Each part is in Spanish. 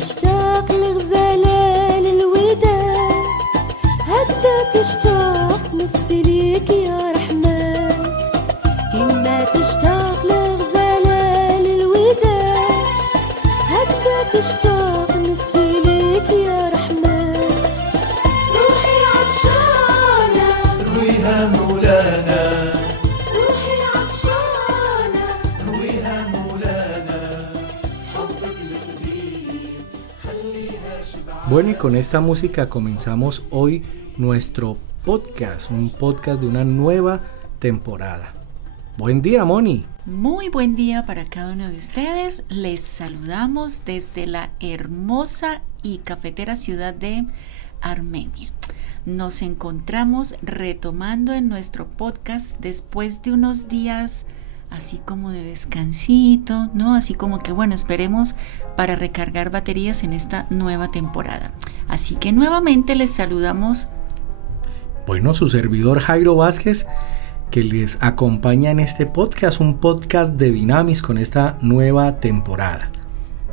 تشتاق لغزلان الوداد هكذا تشتاق نفسي ليك يا رحمن إما تشتاق لغزلان الوداد هكذا تشتاق نفسي ليك يا رحمن روحي عطشانة رويها مولانا روحي عطشانة رويها مولانا حبك الكبير خليها شبعانة. Bueno, y con esta música comenzamos hoy nuestro podcast, un podcast de una nueva temporada. Buen día, Moni. Muy buen día para cada uno de ustedes. Les saludamos desde la hermosa y cafetera ciudad de Armenia. Nos encontramos retomando en nuestro podcast después de unos días así como de descansito, ¿no? Así como que bueno, esperemos para recargar baterías en esta nueva temporada. Así que nuevamente les saludamos. Bueno, su servidor Jairo Vázquez, que les acompaña en este podcast, un podcast de Dynamis con esta nueva temporada.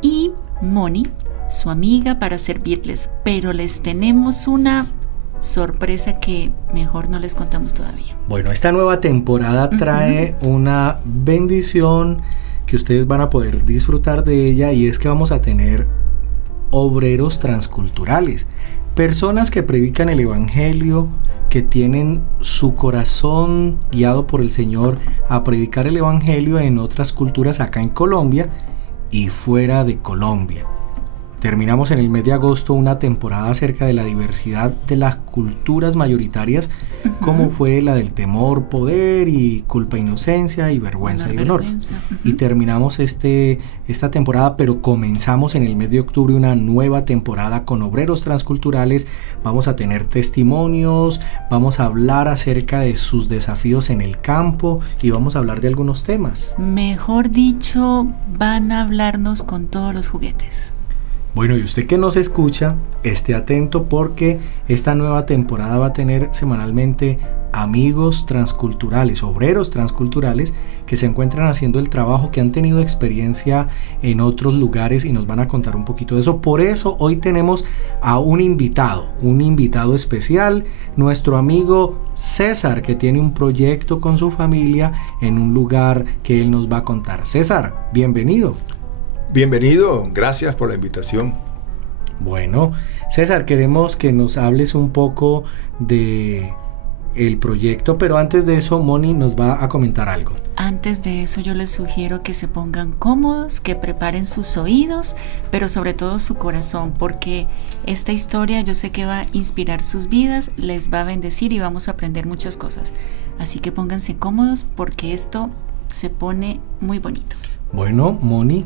Y Moni, su amiga, para servirles, pero les tenemos una sorpresa que mejor no les contamos todavía. Bueno, esta nueva temporada trae una bendición que ustedes van a poder disfrutar de ella, y es que vamos a tener obreros transculturales, personas que predican el evangelio, que tienen su corazón guiado por el Señor a predicar el evangelio en otras culturas acá en Colombia y fuera de Colombia. Terminamos en el mes de agosto una temporada acerca de la diversidad de las culturas mayoritarias, como fue la del temor, poder y culpa, inocencia y vergüenza y honor. Y terminamos esta temporada, pero comenzamos en el mes de octubre una nueva temporada con obreros transculturales. Vamos a tener testimonios, vamos a hablar acerca de sus desafíos en el campo y vamos a hablar de algunos temas. Mejor dicho, van a hablarnos con todos los juguetes. Bueno, y usted que nos escucha, esté atento porque esta nueva temporada va a tener semanalmente amigos transculturales, obreros transculturales que se encuentran haciendo el trabajo, que han tenido experiencia en otros lugares y nos van a contar un poquito de eso. Por eso hoy tenemos a un invitado especial, nuestro amigo César, que tiene un proyecto con su familia en un lugar que él nos va a contar. César, bienvenido. Bienvenido, gracias por la invitación. Bueno, César, queremos que nos hables un poco de el proyecto, pero antes de eso, Moni nos va a comentar algo. Antes de eso, yo les sugiero que se pongan cómodos, que preparen sus oídos, pero sobre todo su corazón, porque esta historia yo sé que va a inspirar sus vidas, les va a bendecir y vamos a aprender muchas cosas. Así que pónganse cómodos porque esto se pone muy bonito. Bueno, Moni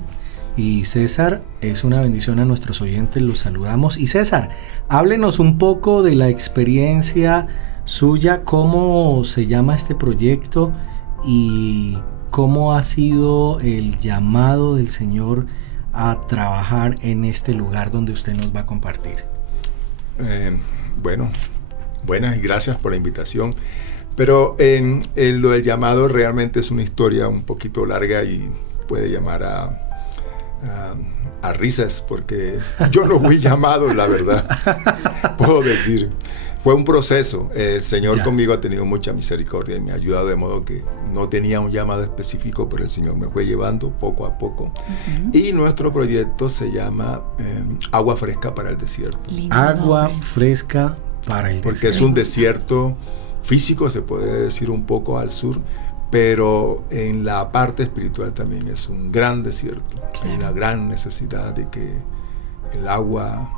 y César, es una bendición a nuestros oyentes, los saludamos. Y César, háblenos un poco de la experiencia suya, cómo se llama este proyecto y cómo ha sido el llamado del Señor a trabajar en este lugar donde usted nos va a compartir. Buenas y gracias por la invitación. Pero lo del llamado realmente es una historia un poquito larga y puede llamar a risas, porque yo no fui llamado, la verdad, puedo decir. Fue un proceso. El Señor conmigo ha tenido mucha misericordia y me ha ayudado, de modo que no tenía un llamado específico, pero el Señor me fue llevando poco a poco. Y nuestro proyecto se llama Agua Fresca para el Desierto. Agua Fresca para el Desierto. Porque es un desierto físico, se puede decir, un poco al sur, pero en la parte espiritual también es un gran desierto. Hay una gran necesidad de que el agua,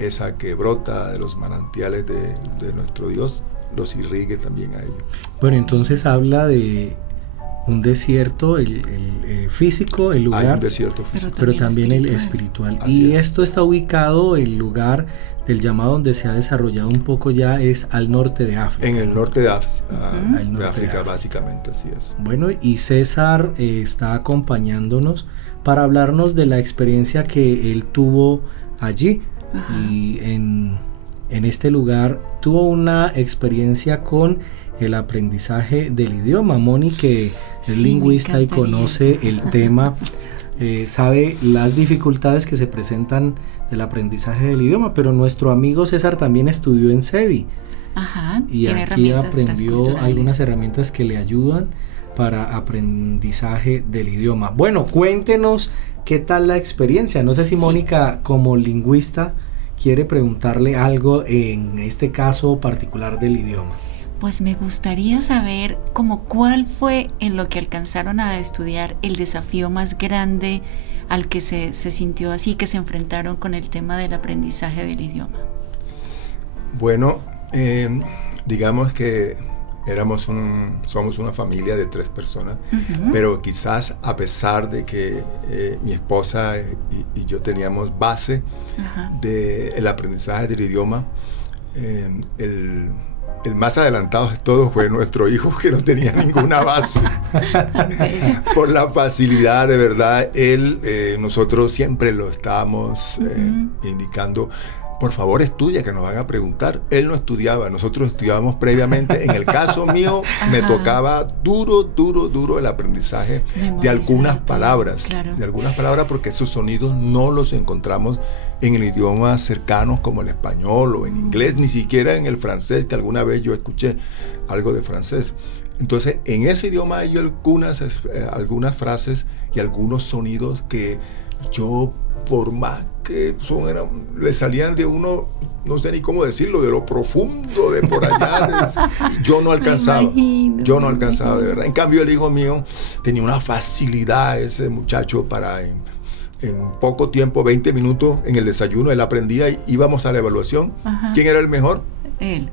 esa que brota de los manantiales de nuestro Dios, los irrigue también a ellos. Bueno, entonces habla de un desierto, el físico, el lugar. Hay un desierto físico. Pero también el espiritual. Así y es. Esto está ubicado, el lugar del llamado donde se ha desarrollado un poco ya es al norte de África. En el norte de África, de África básicamente, así es. Bueno, y César está acompañándonos para hablarnos de la experiencia que él tuvo allí. Y en este lugar tuvo una experiencia con el aprendizaje del idioma. Moni, que es lingüista y conoce el tema, sabe las dificultades que se presentan del aprendizaje del idioma, pero nuestro amigo César también estudió en CEDI. Ajá, Y tiene aquí herramientas aprendió transculturales. algunas herramientas que le ayudan para aprendizaje del idioma. Bueno, cuéntenos qué tal la experiencia. No sé si Sí. Mónica, como lingüista, quiere preguntarle algo en este caso particular del idioma. Pues me gustaría saber como cuál fue en lo que alcanzaron a estudiar el desafío más grande al que se sintió así, que se enfrentaron con el tema del aprendizaje del idioma. Bueno, digamos que somos una familia de 3 personas, Ujú. pero quizás a pesar de que mi esposa y yo teníamos base Ajá. del aprendizaje del idioma, el más adelantado de todos fue nuestro hijo, que no tenía ninguna base. Bello. Por la facilidad, de verdad, nosotros siempre lo estábamos indicando. Por favor, estudia, que nos van a preguntar. Él no estudiaba, nosotros estudiábamos previamente. En el caso mío, me Ajá. tocaba duro el aprendizaje de Memorizar algunas todo, palabras. claro. De algunas palabras, porque esos sonidos no los encontramos en el idioma cercanos como el español o en inglés, ni siquiera en el francés, que alguna vez yo escuché algo de francés. Entonces, en ese idioma hay algunas frases y algunos sonidos que yo, por más que le salían de uno, no sé ni cómo decirlo, de lo profundo, de por allá, yo no alcanzaba. Yo no alcanzaba, de verdad. En cambio, el hijo mío tenía una facilidad, ese muchacho, para en poco tiempo, 20 minutos en el desayuno, él aprendía y íbamos a la evaluación. Ajá. ¿Quién era el mejor? Él.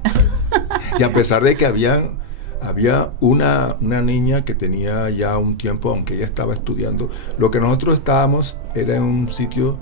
Y a pesar de que había una niña que tenía ya un tiempo, aunque ella estaba estudiando, lo que nosotros estábamos era en un sitio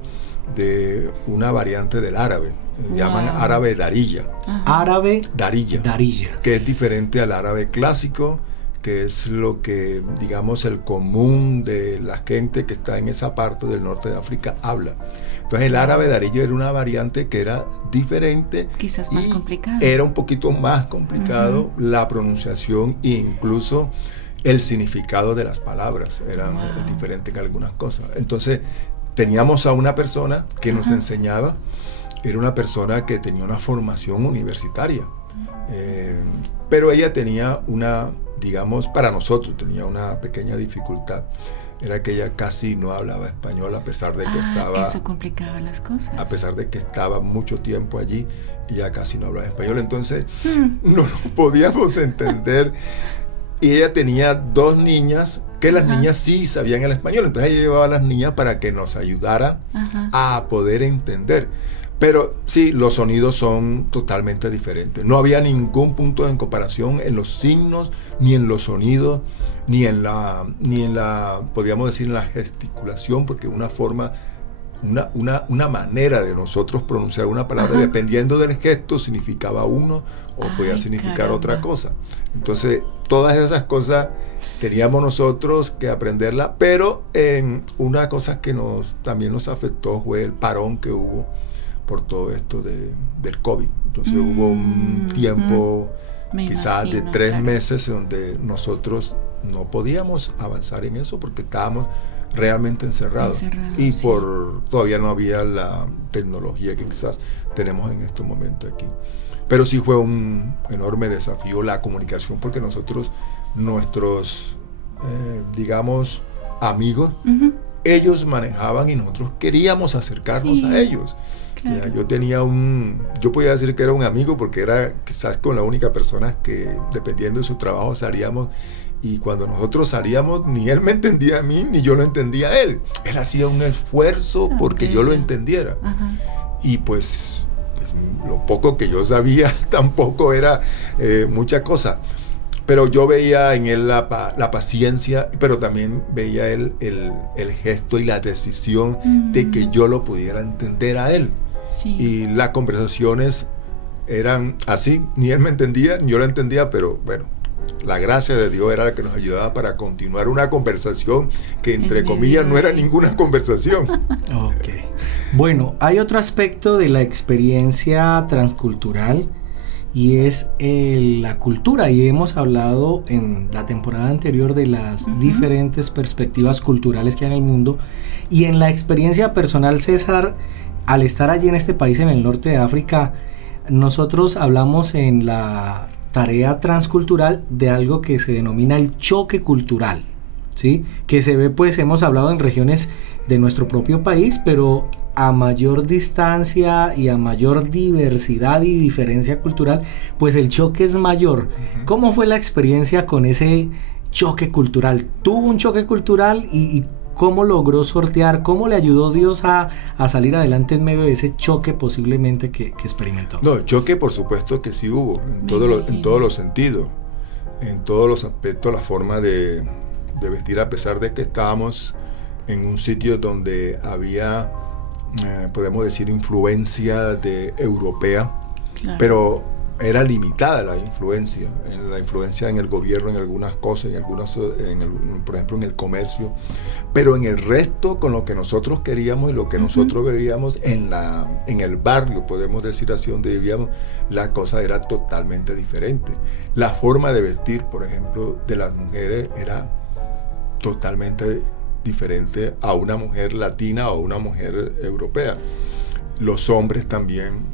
de una variante del árabe, llaman Wow. árabe darilla, Ajá. Árabe darilla, Darilla. que es diferente al árabe clásico, que es lo que, digamos, el común de la gente que está en esa parte del norte de África habla. Entonces el árabe darilla era una variante que era diferente, Quizás más y complicado. era un poquito más complicado la pronunciación e incluso el significado de las palabras eran diferentes en algunas cosas. Entonces teníamos a una persona que nos enseñaba, era una persona que tenía una formación universitaria, pero ella tenía digamos, para nosotros tenía una pequeña dificultad. Era que ella casi no hablaba español, a pesar de que Eso complicaba las cosas. a pesar de que estaba mucho tiempo allí, ella casi no hablaba español. Entonces no nos podíamos entender. Y ella tenía 2 niñas, que las niñas sí sabían el español. Entonces ella llevaba a las niñas para que nos ayudara a poder entender. Pero sí, los sonidos son totalmente diferentes. No había ningún punto de comparación en los signos, ni en los sonidos, ni en la, podríamos decir, en la gesticulación, porque una manera de nosotros pronunciar una palabra, dependiendo del gesto, significaba uno o podía significar otra cosa. Entonces, todas esas cosas teníamos nosotros que aprenderla, pero una cosa que también nos afectó fue el parón que hubo por todo esto del COVID. Entonces hubo un tiempo quizás de 3 meses donde nosotros no podíamos avanzar en eso porque estábamos realmente encerrados y todavía no había la tecnología que quizás tenemos en estos momentos aquí. Pero sí fue un enorme desafío la comunicación, porque nuestros digamos amigos, ellos manejaban y nosotros queríamos acercarnos a ellos. Claro. Yo podía decir que era un amigo porque era quizás con la única persona que, dependiendo de su trabajo, salíamos, y cuando nosotros salíamos ni él me entendía a mí ni yo lo entendía a él. Él hacía un esfuerzo porque yo lo entendiera. Y pues lo poco que yo sabía tampoco era mucha cosa. Pero yo veía en él la paciencia, pero también veía el gesto y la decisión de que yo lo pudiera entender a él. Sí. Y las conversaciones eran así, ni él me entendía, ni yo lo entendía, pero bueno, la gracia de Dios era la que nos ayudaba para continuar una conversación que, entre comillas, no era ninguna conversación. Ok. Bueno, hay otro aspecto de la experiencia transcultural, y es la cultura, y hemos hablado en la temporada anterior de las diferentes perspectivas culturales que hay en el mundo, y en la experiencia personal, César, al estar allí en este país en el norte de África, nosotros hablamos en la tarea transcultural de algo que se denomina el choque cultural, ¿sí? Que se ve, pues hemos hablado en regiones de nuestro propio país, pero a mayor distancia y a mayor diversidad y diferencia cultural, pues el choque es mayor. ¿Cómo fue la experiencia con ese choque cultural? ¿Tuvo un choque cultural y cómo logró sortear, cómo le ayudó Dios a salir adelante en medio de ese choque posiblemente que experimentó? No, choque por supuesto que sí hubo, en todos los sentidos, en todos los aspectos, la forma de vestir, a pesar de que estábamos en un sitio donde había, podemos decir, influencia europea, Claro. pero era limitada la influencia en el gobierno, en algunas cosas, por ejemplo en el comercio, pero en el resto, con lo que nosotros queríamos y lo que nosotros veíamos en el barrio, podemos decir así, donde vivíamos, la cosa era totalmente diferente. La forma de vestir, por ejemplo, de las mujeres era totalmente diferente a una mujer latina o una mujer europea. Los hombres también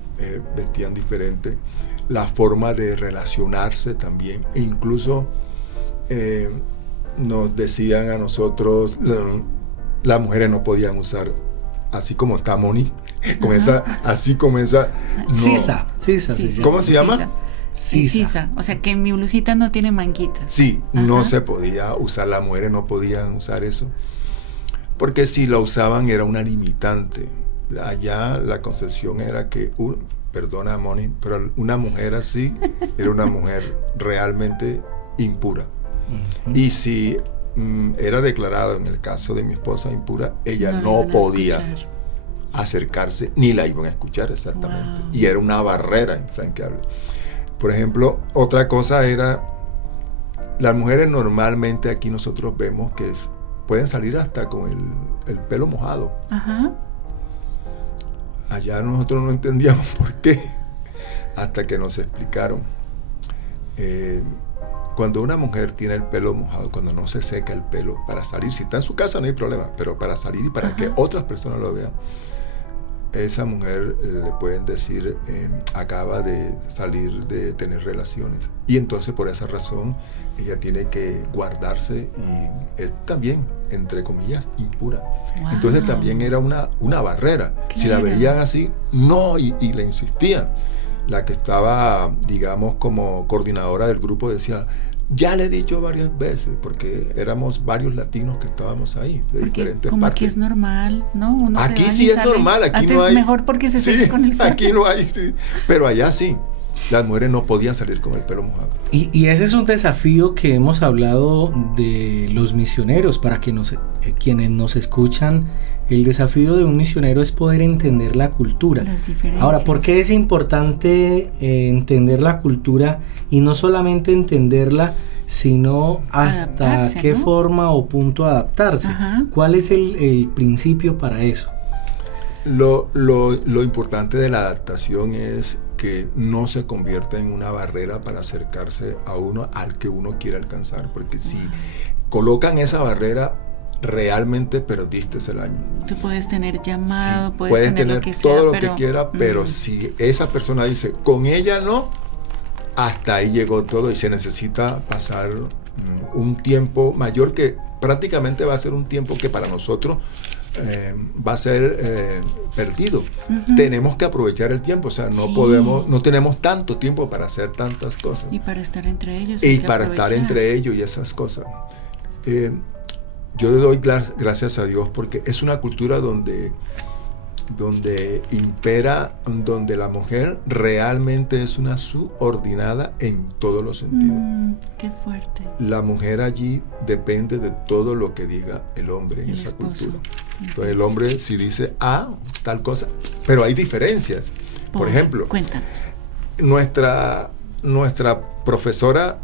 vestían diferente. La forma de relacionarse también, e incluso nos decían a nosotros, las mujeres no podían usar, así como está Moni, así como esa. No. Sisa. ¿Cómo se llama? Sisa. O sea que mi blusita no tiene manguitas. Sí, no se podía usar, las mujeres no podían usar eso, porque si lo usaban era una limitante. Allá la concepción era que perdona, Moni, pero una mujer así era una mujer realmente impura. Y si era declarado, en el caso de mi esposa, impura, ella no podía acercarse, ni la iban a escuchar exactamente. Wow. Y era una barrera infranqueable. Por ejemplo, otra cosa era, las mujeres normalmente aquí nosotros vemos que pueden salir hasta con el pelo mojado. Ajá. Allá nosotros no entendíamos por qué, hasta que nos explicaron. Cuando una mujer tiene el pelo mojado, cuando no se seca el pelo, para salir, si está en su casa no hay problema, pero para salir y para que otras personas lo vean, esa mujer le pueden decir, acaba de salir de tener relaciones. Y entonces por esa razón ella tiene que guardarse y es también, entre comillas, impura. Wow. Entonces también era una barrera. Claro. Si la veían así, no, y le insistían. La que estaba, digamos, como coordinadora del grupo decía, ya le he dicho varias veces, porque éramos varios latinos que estábamos ahí, de diferentes como partes. Aquí es normal, ¿no? Uno Aquí se sí baña y es sale. normal, aquí Antes no hay. mejor porque se seca con el sol. Aquí no hay, sí. Pero allá sí. Las mujeres no podían salir con el pelo mojado. Y ese es un desafío que hemos hablado de los misioneros, para que quienes nos escuchan. El desafío de un misionero es poder entender la cultura. Las diferencias. Ahora, ¿por qué es importante entender la cultura y no solamente entenderla, sino hasta Adaptarse, qué ¿no? forma o punto adaptarse? Ajá. ¿Cuál es el principio para eso? Lo importante de la adaptación es que no se convierta en una barrera para acercarse a uno al que uno quiere alcanzar, porque si colocan esa barrera, realmente perdiste el año. Tú puedes tener llamado, Sí, puedes tener lo que sea, todo lo pero, que quiera, pero si esa persona dice, con ella no, hasta ahí llegó todo y se necesita pasar un tiempo mayor, que prácticamente va a ser un tiempo que para nosotros va a ser perdido. Tenemos que aprovechar el tiempo, o sea, no tenemos tanto tiempo para hacer tantas cosas. Y para estar entre ellos. Y para estar entre ellos y esas cosas. Yo le doy gracias a Dios porque es una cultura donde impera, donde la mujer realmente es una subordinada en todos los sentidos. Qué fuerte. La mujer allí depende de todo lo que diga el hombre en El esa esposo. cultura. Entonces el hombre si dice tal cosa, pero hay diferencias. Por ejemplo, Cuéntanos. nuestra profesora,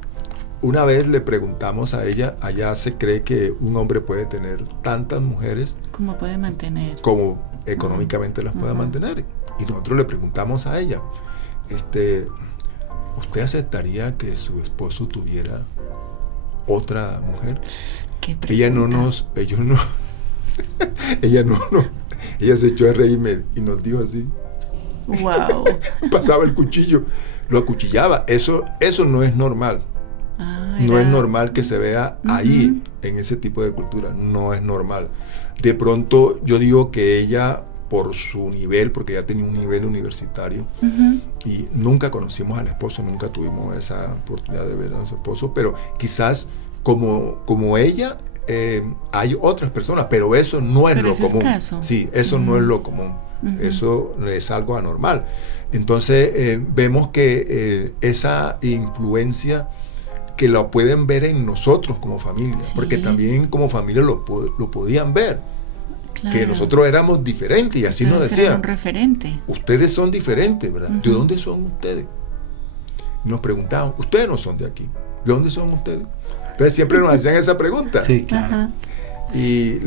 una vez le preguntamos a ella, allá se cree que un hombre puede tener tantas mujeres ¿Cómo puede mantener? como económicamente las pueda mantener. Y nosotros le preguntamos a ella, ¿usted aceptaría que su esposo tuviera otra mujer? Qué Ella se echó a reírme y nos dijo así. Wow. Pasaba el cuchillo, lo acuchillaba. Eso no es normal. No es normal que se vea ahí, en ese tipo de cultura. No es normal. De pronto, yo digo que ella, por su nivel, porque ella tenía un nivel universitario, y nunca conocimos al esposo, nunca tuvimos esa oportunidad de ver a su esposo, pero quizás como ella, hay otras personas, pero eso no es lo común. Sí, eso no es lo común. Eso es algo anormal. Entonces, vemos que esa influencia que la pueden ver en nosotros como familia, porque también como familia lo podían ver, que nosotros éramos diferentes, y así nos decían, un referente. Ustedes son diferentes, ¿verdad? ¿De dónde son ustedes? Nos preguntaban, ustedes no son de aquí, ¿de dónde son ustedes? Entonces siempre nos hacían esa pregunta. Sí, claro. Y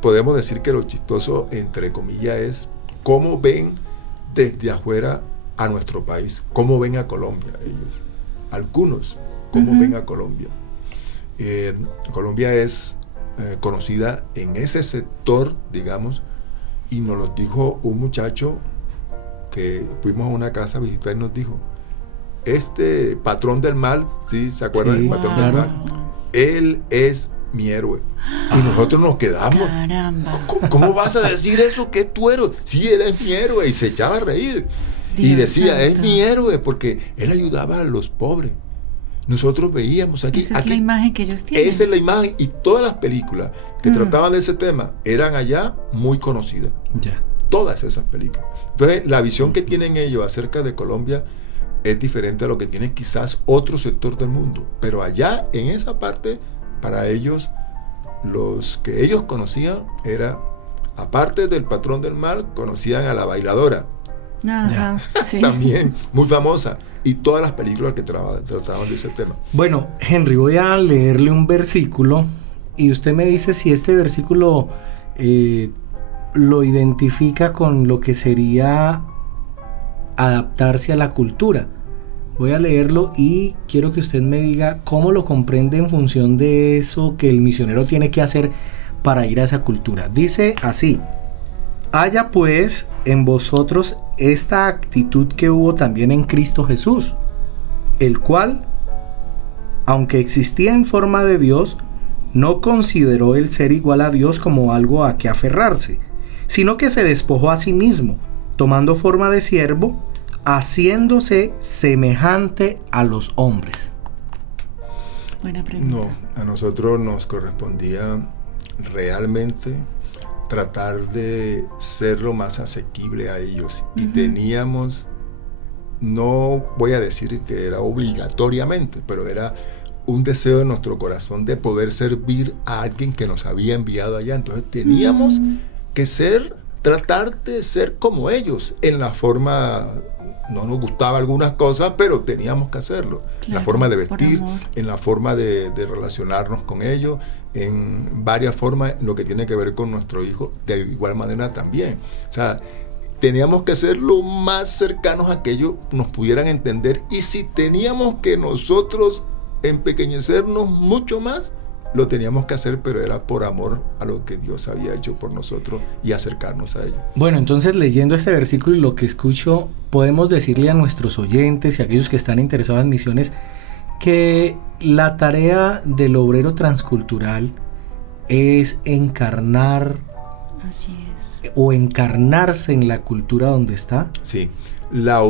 podemos decir que lo chistoso, entre comillas, es cómo ven desde afuera a nuestro país, cómo ven a Colombia ellos. Algunos, cómo ven a Colombia. Colombia es conocida en ese sector, digamos, y nos lo dijo un muchacho que fuimos a una casa a visitar y nos dijo, este patrón del mal, ¿sí? ¿Se acuerdan del patrón del mal? Él es mi héroe. Y nosotros nos quedamos. Caramba. ¿Cómo vas a decir eso? ¿Qué es tu héroe? Sí, él es mi héroe. Y se echaba a reír. Dios y decía, santo. es mi héroe, porque él ayudaba a los pobres. Nosotros veíamos aquí. Esa es la imagen que ellos tienen. Esa es la imagen. Y todas las películas que trataban de ese tema eran allá muy conocidas. Ya. Todas esas películas. Entonces, la visión que tienen ellos acerca de Colombia es diferente a lo que tiene quizás otro sector del mundo. Pero allá, en esa parte, para ellos, los que ellos conocían era, aparte del patrón del mal, conocían a la bailadora. Ajá, sí. También muy famosa, y todas las películas que trataban de ese tema. Bueno, Henry, voy a leerle un versículo y usted me dice si este versículo lo identifica con lo que sería adaptarse a la cultura. Voy a leerlo y quiero que usted me diga cómo lo comprende en función de eso que el misionero tiene que hacer para ir a esa cultura. Dice así: haya pues en vosotros esta actitud que hubo también en Cristo Jesús, el cual, aunque existía en forma de Dios, no consideró el ser igual a Dios como algo a que aferrarse, sino que se despojó a sí mismo, tomando forma de siervo, haciéndose semejante a los hombres. Buena pregunta. No, a nosotros nos correspondía realmente tratar de ser lo más asequible a ellos. Y teníamos, no voy a decir que era obligatoriamente, pero era un deseo de nuestro corazón de poder servir a alguien que nos había enviado allá. Entonces teníamos que tratar de ser como ellos en la forma. No nos gustaba algunas cosas, pero teníamos que hacerlo. Claro, la forma de vestir, por amor. en la forma de relacionarnos con ellos, en varias formas, lo que tiene que ver con nuestro hijo, de igual manera también. O sea, teníamos que ser lo más cercanos a que ellos nos pudieran entender, y si teníamos que nosotros empequeñecernos mucho más, lo teníamos que hacer, pero era por amor a lo que Dios había hecho por nosotros y acercarnos a ellos. Bueno, entonces leyendo este versículo y lo que escucho, podemos decirle a nuestros oyentes y a aquellos que están interesados en misiones que la tarea del obrero transcultural es encarnar Así es. o encarnarse en la cultura donde está. Sí, la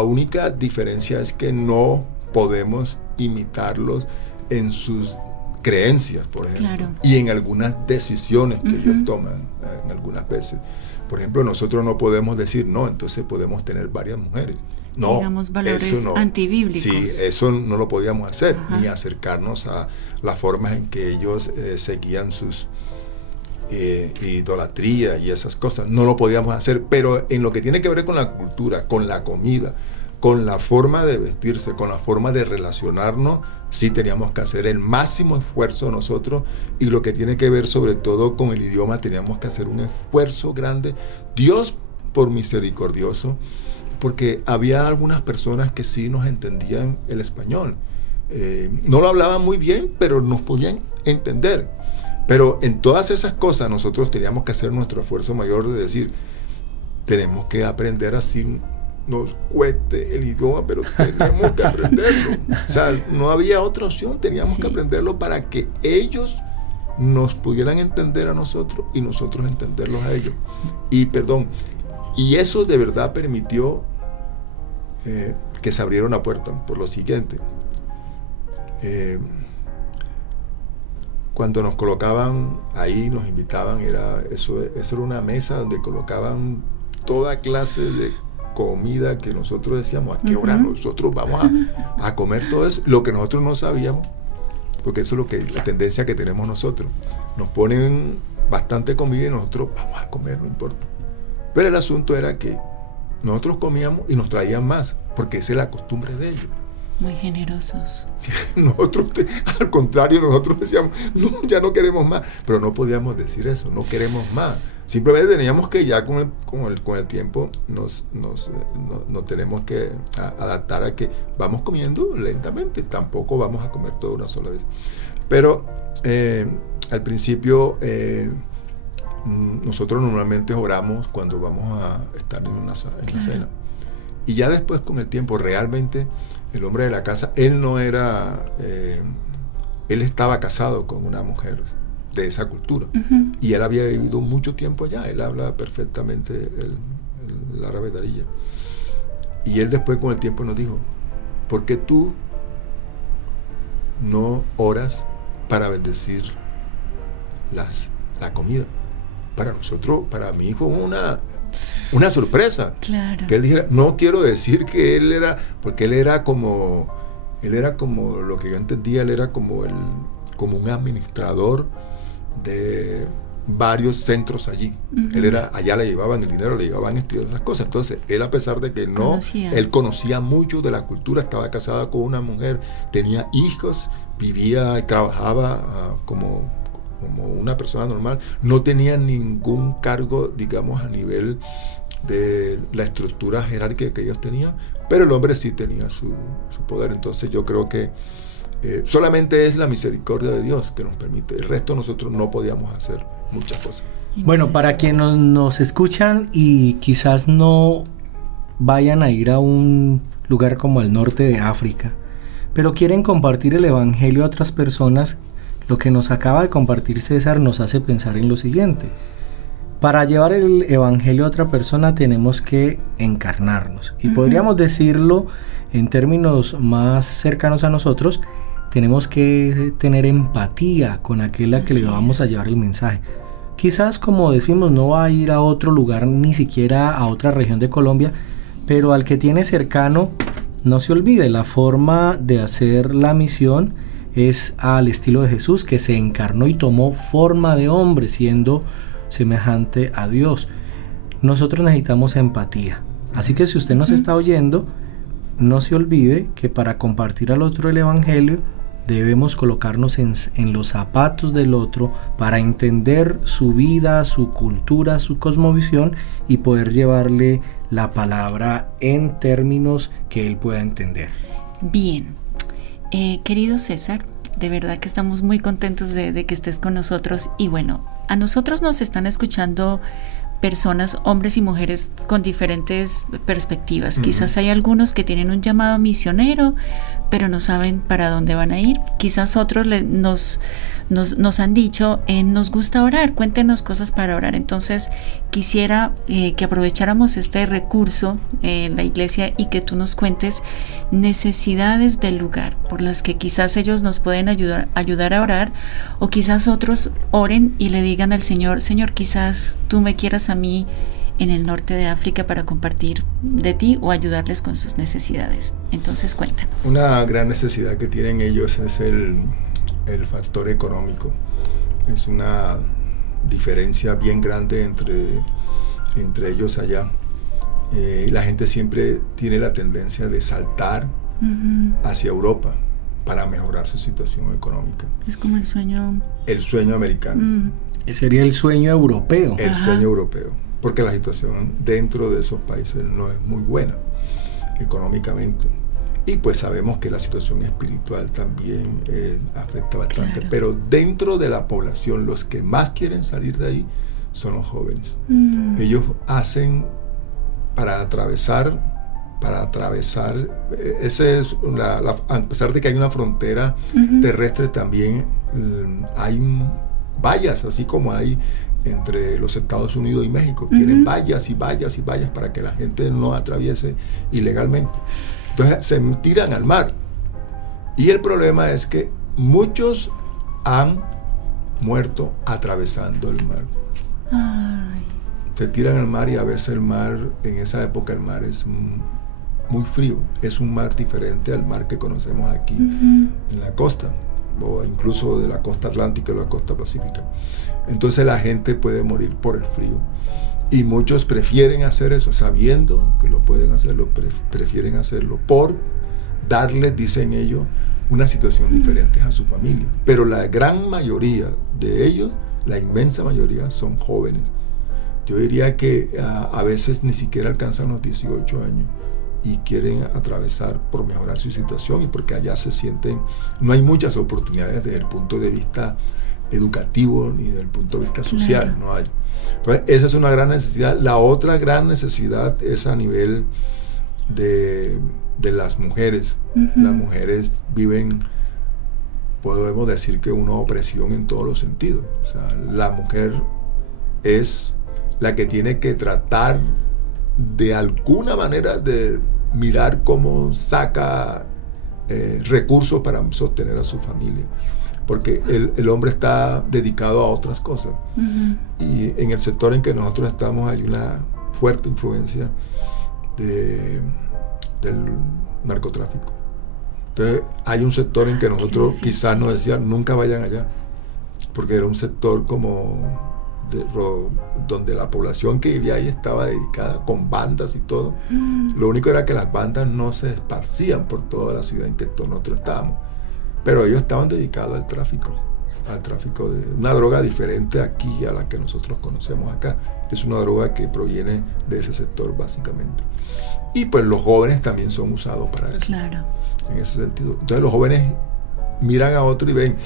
única diferencia es que no podemos imitarlos en sus creencias, por ejemplo, Claro. y en algunas decisiones que ellos toman en algunas veces. Por ejemplo, nosotros no podemos decir, no, entonces podemos tener varias mujeres. No, Digamos, valores eso no. antibíblicos. Sí, eso no lo podíamos hacer, Ajá. ni acercarnos a las formas en que ellos seguían sus idolatría y esas cosas. No lo podíamos hacer, pero en lo que tiene que ver con la cultura, con la comida, con la forma de vestirse, con la forma de relacionarnos, sí teníamos que hacer el máximo esfuerzo nosotros, y lo que tiene que ver sobre todo con el idioma, teníamos que hacer un esfuerzo grande. Dios, por misericordioso, porque había algunas personas que sí nos entendían el español. No lo hablaban muy bien, pero nos podían entender. Pero en todas esas cosas nosotros teníamos que hacer nuestro esfuerzo mayor de decir, tenemos que aprender así nos cueste el idioma, pero tenemos que aprenderlo. O sea, no había otra opción, teníamos que aprenderlo para que ellos nos pudieran entender a nosotros y nosotros entenderlos a ellos. Y eso de verdad permitió que se abriera una puerta por lo siguiente. Cuando nos colocaban ahí, nos invitaban, eso era una mesa donde colocaban toda clase de comida que nosotros decíamos, ¿a qué hora nosotros vamos a comer todo eso? Lo que nosotros no sabíamos, porque eso es la tendencia que tenemos nosotros. Nos ponen bastante comida y nosotros vamos a comer, no importa. Pero el asunto era que nosotros comíamos y nos traían más, porque esa es la costumbre de ellos. Muy generosos. Sí, nosotros, al contrario, nosotros decíamos, no, ya no queremos más, pero no podíamos decir eso, no queremos más. Simplemente teníamos que ya con el tiempo nos tenemos que adaptar a que vamos comiendo lentamente, tampoco vamos a comer todo una sola vez. Pero al principio nosotros normalmente oramos cuando vamos a estar en la cena. Y ya después con el tiempo realmente el hombre de la casa, él no era, él estaba casado con una mujer de esa cultura y él había vivido mucho tiempo allá, él habla perfectamente el árabe darilla, y él después con el tiempo nos dijo, ¿por qué tú no oras para bendecir la comida? Para nosotros, para mí fue una sorpresa. Claro. Que él dijera, no quiero decir que él era, porque él era como lo que yo entendía, él era como un administrador de varios centros allí. Allá le llevaban el dinero, le llevaban esas cosas. Entonces, él, a pesar de que él conocía mucho de la cultura, estaba casado con una mujer, tenía hijos, vivía y trabajaba como una persona normal, no tenía ningún cargo, digamos, a nivel de la estructura jerárquica que ellos tenían, pero el hombre sí tenía su poder. Entonces yo creo que solamente es la misericordia de Dios que nos permite, el resto nosotros no podíamos hacer muchas cosas. Bueno, para quienes nos escuchan y quizás no vayan a ir a un lugar como el norte de África, pero quieren compartir el evangelio a otras personas, lo que nos acaba de compartir César nos hace pensar en lo siguiente. Para llevar el evangelio a otra persona tenemos que encarnarnos. Y podríamos decirlo en términos más cercanos a nosotros, tenemos que tener empatía con aquel a que le vamos a llevar el mensaje. Quizás, como decimos, no va a ir a otro lugar, ni siquiera a otra región de Colombia, pero al que tiene cercano, no se olvide, la forma de hacer la misión es al estilo de Jesús, que se encarnó y tomó forma de hombre, siendo semejante a Dios. Nosotros necesitamos empatía. Así que si usted nos está oyendo, no se olvide que para compartir al otro el evangelio, debemos colocarnos en los zapatos del otro para entender su vida, su cultura, su cosmovisión y poder llevarle la palabra en términos que él pueda entender. Bien. Querido César, de verdad que estamos muy contentos de que estés con nosotros. Y bueno, a nosotros nos están escuchando personas, hombres y mujeres con diferentes perspectivas. Quizás hay algunos que tienen un llamado misionero, pero no saben para dónde van a ir. Quizás otros nos han dicho, nos gusta orar, cuéntenos cosas para orar. Entonces quisiera que aprovecháramos este recurso en la iglesia y que tú nos cuentes necesidades del lugar por las que quizás ellos nos pueden ayudar a orar, o quizás otros oren y le digan al Señor, quizás tú me quieras a mí en el norte de África para compartir de ti o ayudarles con sus necesidades. Entonces cuéntanos. Una gran necesidad que tienen ellos es el factor económico. Es una diferencia bien grande entre ellos allá. La gente siempre tiene la tendencia de saltar hacia Europa para mejorar su situación económica. Es como el sueño americano. Sería el sueño europeo. El sueño europeo. porque la situación dentro de esos países no es muy buena económicamente. Y pues sabemos que la situación espiritual también afecta bastante. Claro. Pero dentro de la población, los que más quieren salir de ahí son los jóvenes. Ellos hacen para atravesar, ese es a pesar de que hay una frontera terrestre, también hay vallas, así como hay entre los Estados Unidos y México. Tienen vallas y vallas y vallas para que la gente no atraviese ilegalmente. Entonces se tiran al mar. Y el problema es que muchos han muerto atravesando el mar. Ay. Se tiran al mar y a veces el mar, en esa época el mar es muy frío. Es un mar diferente al mar que conocemos aquí en la costa, o incluso de la costa atlántica o la costa pacífica. Entonces la gente puede morir por el frío. Y muchos prefieren hacer eso, sabiendo que lo pueden hacerlo, prefieren hacerlo por darles, dicen ellos, una situación diferente a su familia. Pero la gran mayoría de ellos, la inmensa mayoría, son jóvenes. Yo diría que a veces ni siquiera alcanzan los 18 años y quieren atravesar por mejorar su situación, y porque allá se sienten, no hay muchas oportunidades desde el punto de vista educativo ni desde el punto de vista social, Claro. no hay. Entonces, esa es una gran necesidad. La otra gran necesidad es a nivel de las mujeres. Las mujeres viven, podemos decir que una opresión en todos los sentidos. O sea, la mujer es la que tiene que tratar de alguna manera de mirar cómo saca recursos para sostener a su familia, porque el hombre está dedicado a otras cosas. Y en el sector en que nosotros estamos hay una fuerte influencia del narcotráfico. Entonces hay un sector en que nosotros quizás nos decían nunca vayan allá, porque era un sector como donde la población que vivía ahí estaba dedicada con bandas y todo. Lo único era que las bandas no se esparcían por toda la ciudad en que nosotros estábamos, pero ellos estaban dedicados al tráfico de una droga diferente aquí a la que nosotros conocemos acá. Es una droga que proviene de ese sector básicamente. Y pues los jóvenes también son usados para eso. Claro. En ese sentido. Entonces los jóvenes miran a otro y ven,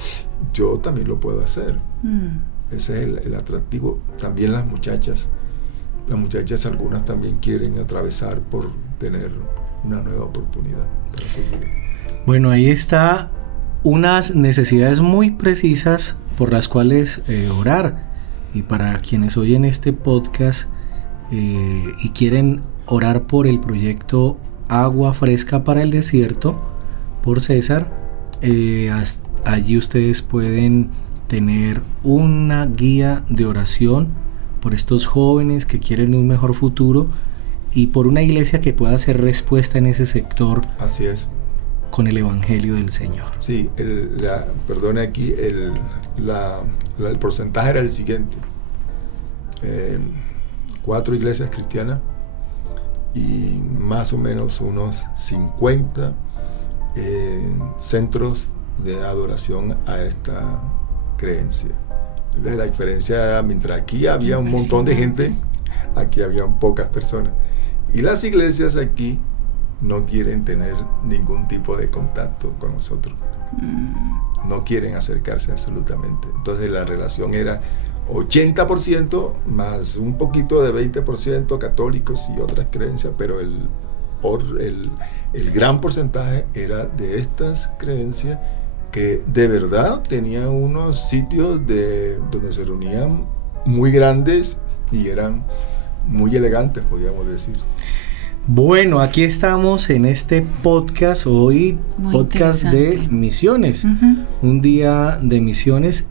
yo también lo puedo hacer. Ese es el atractivo. También las muchachas algunas también quieren atravesar por tener una nueva oportunidad para su vida. Bueno, ahí está unas necesidades muy precisas por las cuales orar. Y para quienes oyen este podcast y quieren orar por el proyecto Agua Fresca para el Desierto, por César, allí ustedes pueden tener una guía de oración por estos jóvenes que quieren un mejor futuro y por una iglesia que pueda hacer respuesta en ese sector. Así es. Con el Evangelio del Señor. Sí, perdone aquí, el porcentaje era el siguiente. 4 iglesias cristianas y más o menos unos 50 centros de adoración a esta creencia. La diferencia, mientras aquí había un montón de gente, aquí habían pocas personas. Y las iglesias aquí no quieren tener ningún tipo de contacto con nosotros. No quieren acercarse absolutamente. Entonces la relación era 80% más un poquito de 20% católicos y otras creencias, pero el gran porcentaje era de estas creencias que de verdad tenían unos sitios donde se reunían muy grandes y eran muy elegantes, podríamos decir. Bueno, aquí estamos en este podcast hoy, Muy podcast de interesante. misiones, un día de misiones,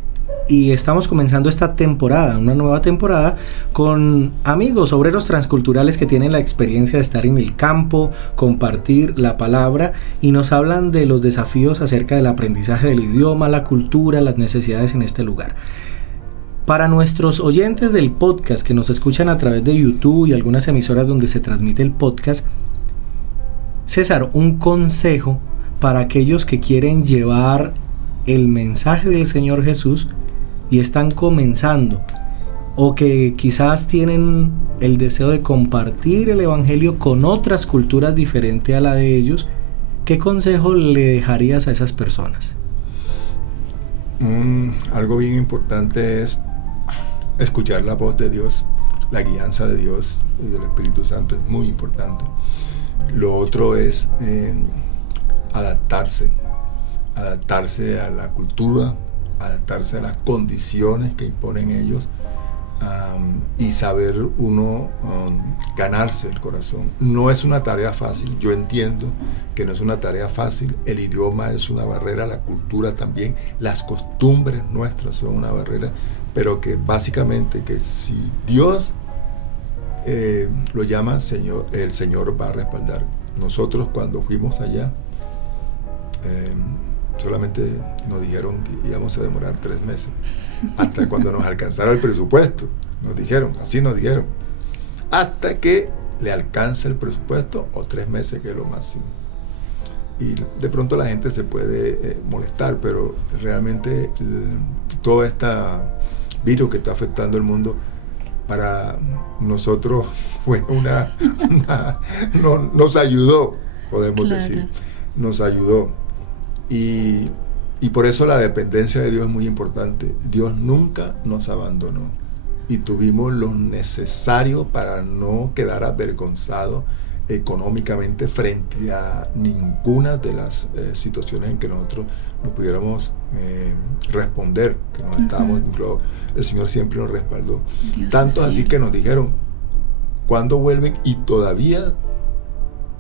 y estamos comenzando esta temporada, una nueva temporada, con amigos, obreros transculturales que tienen la experiencia de estar en el campo, compartir la palabra, y nos hablan de los desafíos acerca del aprendizaje del idioma, la cultura, las necesidades en este lugar. Para nuestros oyentes del podcast que nos escuchan a través de YouTube y algunas emisoras donde se transmite el podcast, César, un consejo para aquellos que quieren llevar el mensaje del Señor Jesús y están comenzando o que quizás tienen el deseo de compartir el evangelio con otras culturas diferentes a la de ellos, ¿qué consejo le dejarías a esas personas? Algo bien importante es escuchar la voz de Dios, la guianza de Dios y del Espíritu Santo es muy importante. Lo otro es adaptarse a la cultura, adaptarse a las condiciones que imponen ellos, y saber uno ganarse el corazón. No es una tarea fácil, yo entiendo que no es una tarea fácil, el idioma es una barrera, la cultura también, las costumbres nuestras son una barrera, pero que básicamente que si Dios lo llama Señor, el Señor va a respaldar. Nosotros cuando fuimos allá, solamente nos dijeron que íbamos a demorar 3 meses, hasta cuando nos alcanzara el presupuesto, nos dijeron, hasta que le alcance el presupuesto, o 3 meses, que es lo máximo. Y de pronto la gente se puede molestar, pero realmente todo este virus que está afectando el mundo, para nosotros fue nos ayudó, podemos decir, nos ayudó. Y por eso la dependencia de Dios es muy importante. Dios nunca nos abandonó y tuvimos lo necesario para no quedar avergonzados económicamente frente a ninguna de las situaciones en que nosotros nos pudiéramos responder, que nos estábamos, el Señor siempre nos respaldó. Tanto así que nos dijeron, ¿cuándo vuelven? Y todavía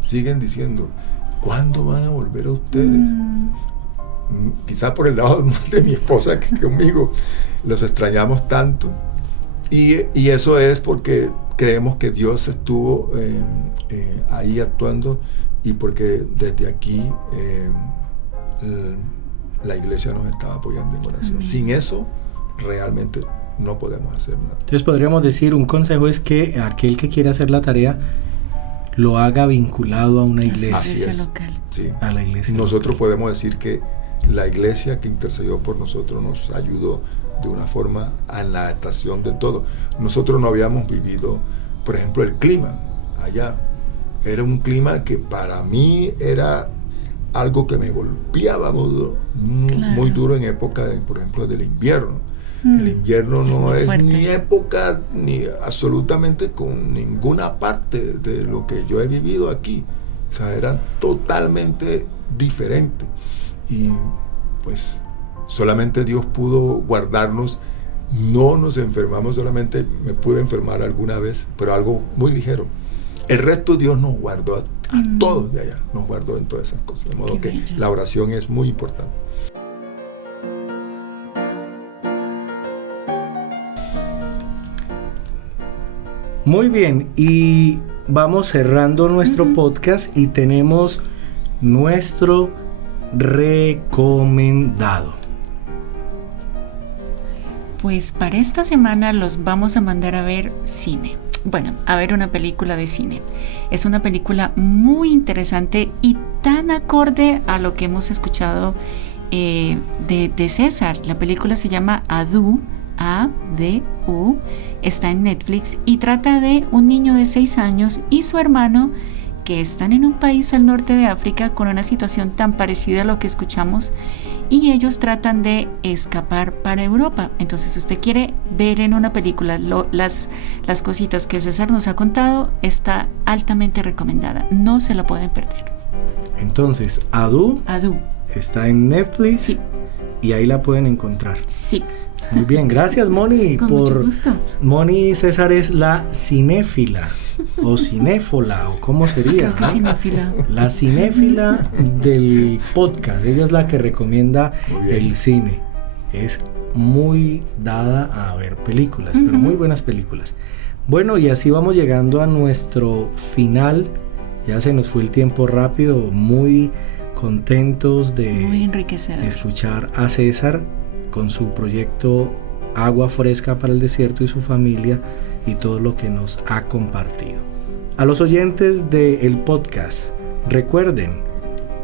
siguen diciendo, ¿cuándo van a volver a ustedes? Quizás por el lado de mi esposa que conmigo, los extrañamos tanto. Y eso es porque creemos que Dios estuvo ahí actuando, y porque desde aquí la iglesia nos estaba apoyando en oración. Sin eso, realmente no podemos hacer nada. Entonces podríamos decir, un consejo es que aquel que quiera hacer la tarea lo haga vinculado a una iglesia. Así es. Local. Sí. A la iglesia Nosotros local. podemos decir que la iglesia que intercedió por nosotros nos ayudó de una forma en la adaptación de todo. Nosotros no habíamos vivido, por ejemplo, el clima allá. Era un clima que para mí era algo que me golpeaba muy duro en época, por ejemplo, del invierno. El invierno no es ni época ni absolutamente con ninguna parte de lo que yo he vivido aquí. O sea, eran totalmente diferentes. Y pues solamente Dios pudo guardarnos. No nos enfermamos, solamente me pude enfermar alguna vez, pero algo muy ligero. El resto Dios nos guardó a todos de allá, nos guardó en todas esas cosas. De modo que la oración es muy importante. Muy bien, y vamos cerrando nuestro podcast y tenemos nuestro recomendado. Pues para esta semana los vamos a mandar a ver cine. Bueno, a ver una película de cine. Es una película muy interesante y tan acorde a lo que hemos escuchado de César. La película se llama Adu, A-D-U, está en Netflix y trata de un niño de 6 años y su hermano que están en un país al norte de África con una situación tan parecida a lo que escuchamos, y ellos tratan de escapar para Europa. Entonces, si usted quiere ver en una película las cositas que César nos ha contado, está altamente recomendada, no se la pueden perder. Entonces, Adu está en Netflix, sí, y ahí la pueden encontrar. Sí. Muy bien, gracias Moni. Con mucho gusto. Moni César es la cinéfila o cinéfola, o cómo sería. Creo que cinéfila. La cinéfila del podcast. Ella es la que recomienda el cine. Es muy dada a ver películas, pero muy buenas películas. Bueno, y así vamos llegando a nuestro final. Ya se nos fue el tiempo rápido. Muy contentos de muy enriquecedor escuchar a César con su proyecto Agua Fresca para el Desierto y su familia, y todo lo que nos ha compartido. A los oyentes del podcast, recuerden,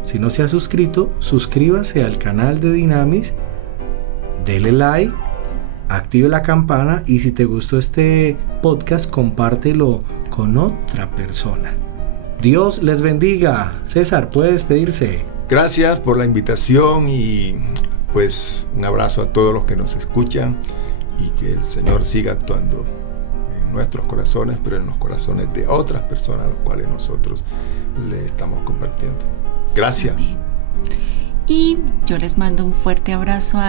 si no se ha suscrito, suscríbase al canal de Dynamis, dele like active la campana y si te gustó este podcast, compártelo con otra persona. Dios les bendiga. César, puede despedirse. Gracias por la invitación y pues un abrazo a todos los que nos escuchan y que el Señor siga actuando en nuestros corazones, pero en los corazones de otras personas a los cuales nosotros le estamos compartiendo. Gracias. Amén. Y yo les mando un fuerte abrazo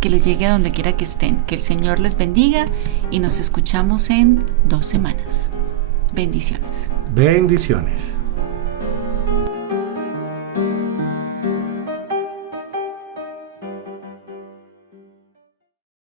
que les llegue a donde quiera que estén. Que el Señor les bendiga y nos escuchamos en 2 semanas. Bendiciones. Bendiciones.